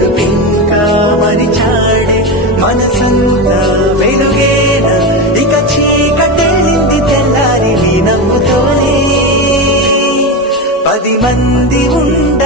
పిలుపింకా మరిచాడే మనసంతా వెలుగేన ఇక చీకటెళ్ళింది తెల్లారి నీ నవ్వుతోనే 10 మంది ఉండ